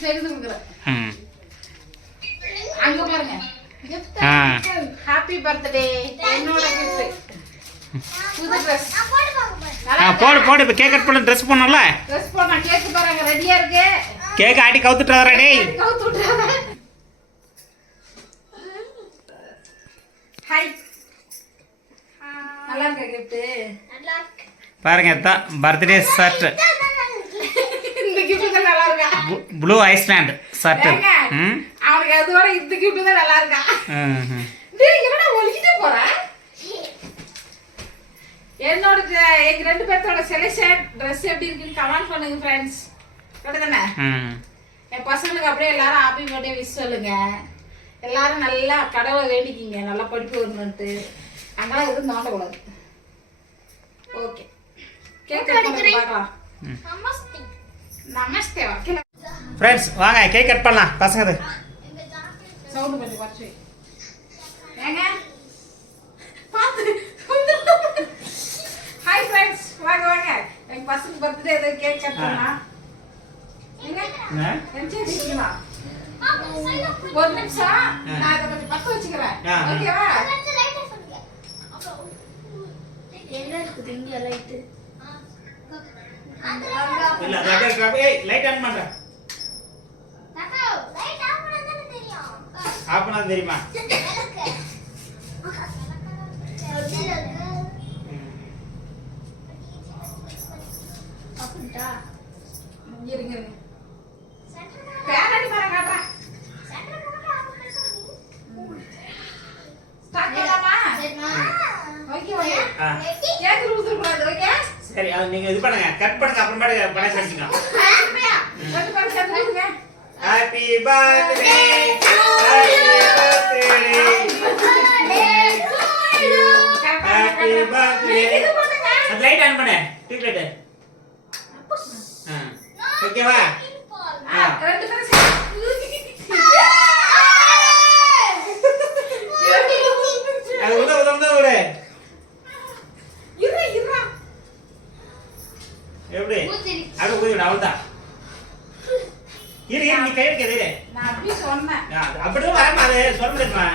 தெரிந்து கொடுக்குறேன். அங்க பாருங்க. ஹாப்பி பர்த்டே என்னோட கிஃப்ட். புது Dress. போடு இப்போ கேக் கட் பண்ண Dress போடணும்ல. Dress போடா கேக் பாருங்க ரெடியா இருக்கு. கேக் ஆட்டி கவுத்துட்றாதடா டேய். கவுத்துட்றாத. ஹாய். நல்லா இருக்கு கிஃப்ட். நல்லா இருக்கு. பாருங்க தான் பர்த்டே ஷர்ட். இந்த கிஃப்ட் தான் நல்லா இருக்கு. Blue island shirt. அவனுக்கு அதோட இந்த கிஃப்ட் தான் நல்லா இருக்கா. டேய் என்னடா ஒளிக்கிட்டே போற? என்னோட எங்க ரெண்டு பேர்த்தோட செலக்ஷன் Dress எப்படி இருக்குன்னு கமெண்ட் பண்ணுங்க फ्रेंड्स. கேட்டதானே? என் பசங்களுக்கு அப்படியே எல்லாரும் ஹாப்பி பர்த்டே விஷ் சொல்லுங்க. எல்லாரும் நல்லா கடவுளை வேண்டிக்கிங்க நல்லா படிப்பு வரணும்ட்டு. அங்கெல்லாம் எதுவும் நோண்டக்கூடாது. ஓகே கேக் கட் பண்ணி பார்க்கலாம். நமஸ்தே நமஸ்தே ஓகே फ्रेंड्स வாங்க கேக் கட் பண்ணலாம் பசங்கது. சவுண்ட் பண்ணி வாட்ச் ஏங்க பாத்து ஹாய் फ्रेंड्स வாங்க வாங்க எங்க பசங்க பர்த்டே ஏதோ கேக் கட் பண்ணலாம். ஏங்க என்ஜாய் பண்ணீங்களா? ஒரு நிமிஷம் நான் இத கொஞ்சம் பத்த வச்சுக்கிறேன். ஓகேவா? எங்க இருக்குது இங்க லைட்? இல்ல அத ஏய் லைட் ஆன் பண்ற. தாத்தா லைட் ஆஃப் பண்ணா தெரியும். ஆஃப் பண்ணா தெரியுமா? அப்படா இருங்க பேனடி மரம் காட்றா. ஸ்டார்ட் பண்ணலாமா? Okay okay. கேக் ஊத்துற கூடாது. ஓகே சரி அது நீங்க இது பண்ணுங்க கட் பண்ணுங்க அப்புறமா பண்ண செஞ்சுக்கலாம். ரெண்டு பேரும் சேர்ந்து ஊதுங்க. ஹேப்பி பர்த்டே ஹேப்பி பர்த்டே அது லைட் ஆன் பண்ணு டியூப் லைட். ஓகேவா? ரெண்டு பேரும் சேர்ந்து அது உள்ள விடு. இருடா எப்படி அது ஊதி விடு அவ்வளவுதான். இரு நீ கை வைக்க இரு. நான் அப்படியே சொன்னேன். அப்படியே வரமா அது சொல்ல முடியுமா?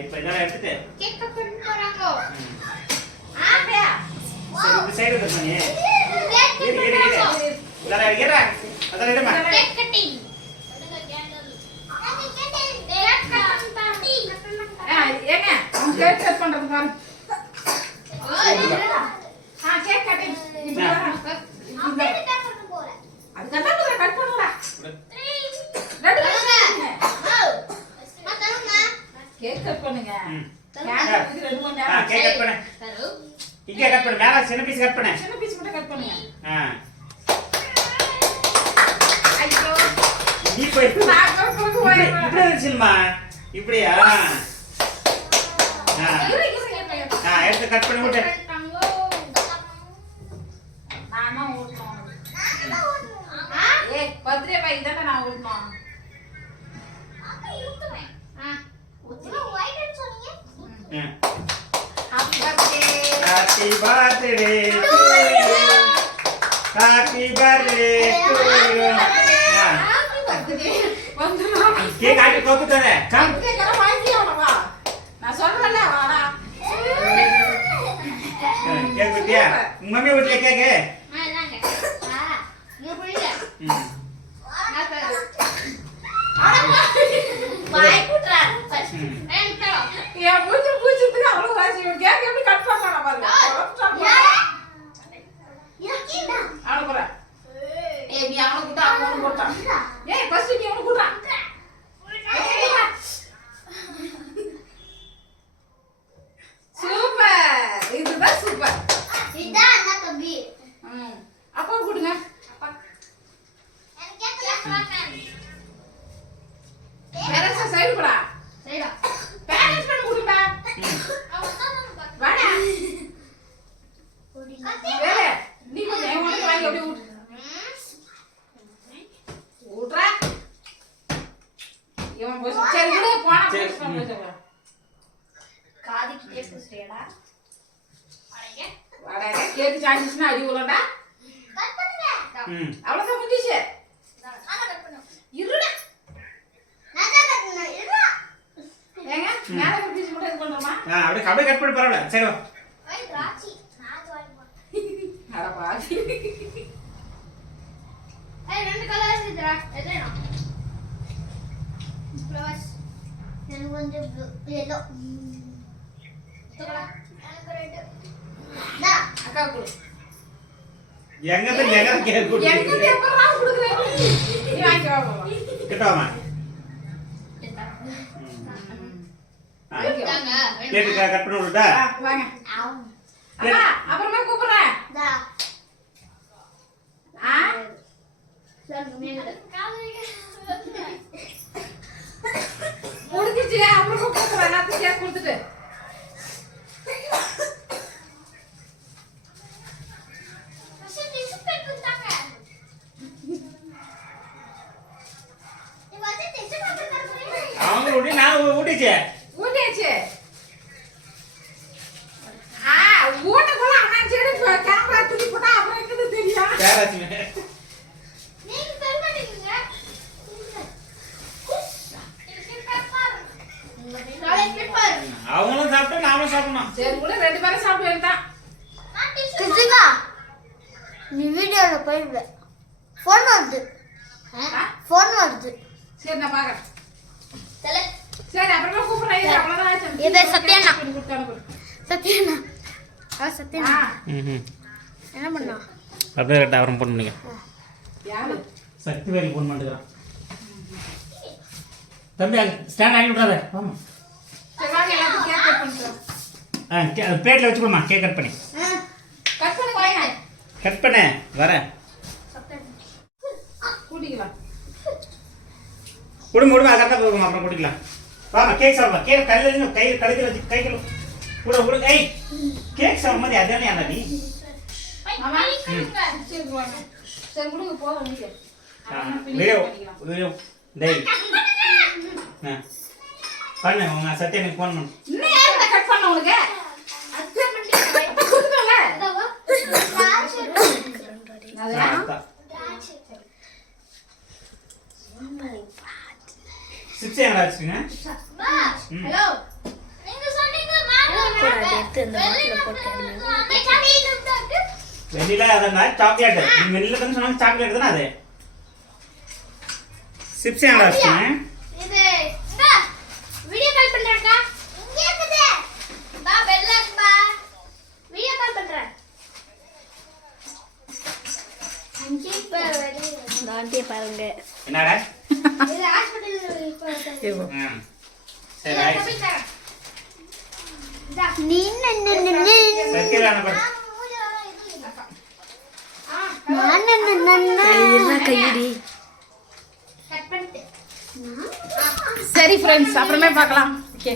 இப்ப இதெல்லாம் எடுத்துட்டு கேக் கட் பண்ண போறாங்க. ஆகையா சரி இந்த சைடு கட் பண்ணி இரு இதெல்லாம் எடுறா அதெல்லாம் எடுமா. Cake cutting. ஏங்க கேக் கட் பண்றது பாரு. Cake cutting. அப்படியே கட் பண்ண போறேன். அது கட் பண்ணுடா. கேக் கட் பண்ணுங்க. கேக் ரெண்டு மணி நேரம். கேக் கட் பண்ணு. இங்க கட் பண்ணு. மேல சின்ன பீஸ் கட் பண்ணு. சின்ன பீஸ் மட்டும் கட் பண்ணுங்க. ஐயோ நீ போய் நான் கட் பண்ணுவேன். இப்படி வெச்சிருமா. இப்படியா? எடுத்து கட் பண்ணி விட்டு. நானா ஓட்டணும். ஏய் பர்த்டே பை இத நான் ஓட்டணும். Happy birthday. Happy birthday to you. Happy birthday to you. Happy birthday. வந்துமா. கேக் ஆட்டி கோத்துட்டானே. கம். கேக் எல்லாம் வாங்கியாமா வா. நான் சொல்றேன்ல வாடா. கேக் வெட்டியா? உங்க மம்மி வெட்டல கேக். இந்தாங்க. நீ புடிங்க. பாய் குட்றா. ஏன்டா? ஏன் பூச்சிக்கு அவ்வளவு வாசி கேக் எப்படி கட் பண்ணலாம் பாருங்க. யாக்கிடா? ஆடுறா. ஏய் நீ அவன கூட்டா அவன கூட்டா. ஏய் ஃபர்ஸ்ட் நீ அவன கூட்டா. சூப்பர். இதுதான் சூப்பர். இதான் அண்ணா தம்பி. அப்பா கூடுங்க. அப்பா. எனக்கு கேக் வாங்க. பேரண்ட்ஸ் சைடு போடா. சரிடா. பேரண்ட்ஸ் பண்ண கூடுடா. கேக்கு செய்யடா அடங்க வாடா கேக்கு சாஞ்சிச்சுன்னா அடி உலடா கட் பண்ணுங்க அவ்வளவுதான் முடிஞ்சிச்சு நான் கட் பண்ணு இருடா நான் தான் கட் பண்ணு இருடா ஏங்க மேல ஒரு பீஸ் மட்டும் இது பண்றோமா அப்படியே கட் பண்ணி பரவாயில்ல சரி வா வை ராச்சி நான் ஜாயின் பண்ணு அட பாவி ஏய் ரெண்டு கலர்ஸ் இருக்குடா எதுனா ஃப்ளவர்ஸ் எனக்கு வந்து yellow எனக்கு ரெட் டா அக்கா கொடு எங்க கேக் குடு எங்க எப்பறா குடுக்குறேன் நீ வாங்கி வா பாப்பா கிட்டவாமா தாங்க கேக் கட் பண்ணி விடுடா வாங்க ஆம் அம்மா அப்புறமா கூப்பிடுறேன் டா ஆ சார் மேல முடிஞ்சிச்சு அப்புறமா கூப்பிடுறேன் எல்லாத்தையும் கேக் கொடுத்துட்டு ஃபர்ஸ்ட் டிஷ்யூ பேப்பர் தாங்க நீ வந்து டிஷ்யூ பேப்பர் தரீங்க அவங்க ஊட்டி நான் ஊட்டிச்சே ஊட்டியாச்சு ஊட்டக்குள்ள அண்ணா சரி கேமரா தூக்கி போட்டா அப்புறம் எங்க தெரியும் பேராச்சுமே நீங்க தர மாட்டீங்க டிஷ்யூ பேப்பர் டாய்லெட் பேப்பர் அவங்களும் சாப்பிட்டு நாமளும் சாப்பிடணும் சரி கூட ரெண்டு பேரும் சாப்பிட வேண்டாம் நான் டிஷ்யூ கிருத்திகா நீ வீடியோல போயிடுவே ஃபோன் வருது ஃபோன் வருது சரி நான் பாக்குறேன் தல சரி அப்புறமா கூப்பிடுறேன் இது அவ்வளவுதான் ஆச்சு. இது சத்யாண்ணா. பண்ணி கொடுத்து அனுப்பு. சத்யனா சத்யனா ஆ, என்ன பண்ணா அப்படியே கரெக்டாக அவரும் ஃபோன் பண்ணிக்க யாரு சக்தி வேலி ஃபோன் பண்ணிட்டுக்கிறான் தம்பி ஸ்டாண்ட் ஆகி விட்றாத ஆமாம் சரி வாங்க எல்லாத்தையும் கேக் கட் பண்ணிட்டோம் பிளேட்டில் வச்சுக்கோமா கேக் கட் பண்ணி கட் பண்ணி வாங்க கட் பண்ண வரேன் கூட்டிக்கலாம் கொடுங்க கொடுங்க கரெக்டாக கொடுங்க அப்புறம் கூட்டிக்கலாம் வாமா கேக் சாப்பிடலாம் கேக் கல்லில் கை கழுத்தில் வச்சு கை கிலோ கூட கூட கை கேக் சாப்பிடும் போது அதானே அண்ணா நீ ஆமா சரி வாங்க சரி கொடுங்க போதும் உங்களுக்கு வீடியோ வீடியோ டேய் பண்ணு உங்க சத்யனுக்கு ஃபோன் பண்ணு இன்னும் யாரு கட் பண்ண உங்களுக்கு அப்ப கொடுத்தோம்ல அதான் சிப்ஸ் எங்கடா வச்சுருங்க ஹலோ நீங்க சொன்னீங்க மாமா எடுத்து இந்த பாட்டில போட்டு வெளியில அதான் சாக்லேட் நீங்க வெளியில தான் சொன்னாங்க சாக்லேட் தானே அது சிப்ஸ் எங்கடா வச்சுருங்க இது பா வீடியோ கால் பண்றேன்க்கா இங்க இருக்குது பா பெல்ல பா வீடியோ கால் பண்றேன் அஞ்சு பேர் ஆண்டியை பாருங்க என்னடா இது ஹாஸ்பிடல்ல இப்போ சரி ஆயிடுச்சு நீ சத்யரான பாரு கையடி கட் பண்ணிட்டு சரி ஃப்ரெண்ட்ஸ் அப்புறமே பார்க்கலாம் ஓகே